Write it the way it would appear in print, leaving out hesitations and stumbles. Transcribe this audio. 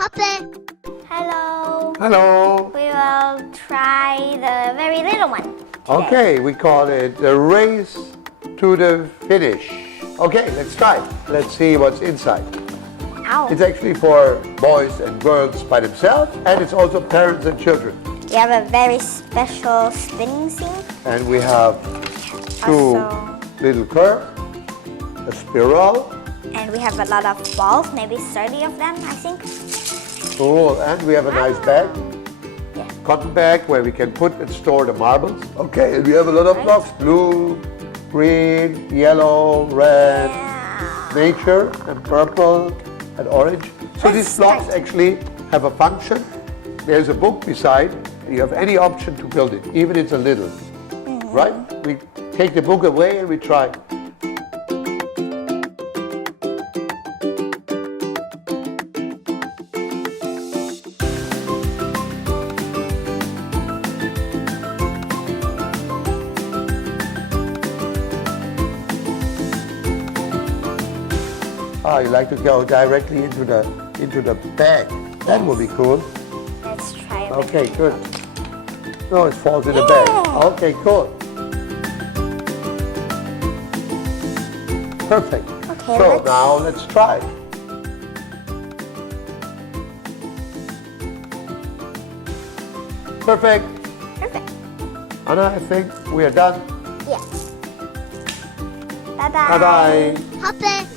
Happy. Hello. Hello. We will try the very little one today. Okay, we call it the race to the finish. Okay, let's try. Let's see what's inside. Ow. It's actually for boys and girls by themselves, and it's also parents and children. We have a very special spinning scene. And we have two Also- little curves, a spiral. And we have a lot of balls, maybe 30 of them, I think. Cool, and we have a nice bag, Yeah. cotton bag where we can put and store the marbles. Okay, and we have a lot of Right. blocks, blue, green, yellow, red, Yeah. nature, and purple, and orange. So Let's these blocks start. actually have a function. There's a book beside. You have any option to build it, even it's a little, right? We take the book away and we try. Oh, you like to go directly into the bag. That would be cool. Let's try it. Okay, good. No, it falls in the bag. Okay, cool. Perfect. Okay, So let's- now let's try. Perfect. Perfect. Anna, I think we are done. Yeah. Bye-bye. Bye-bye. Happy.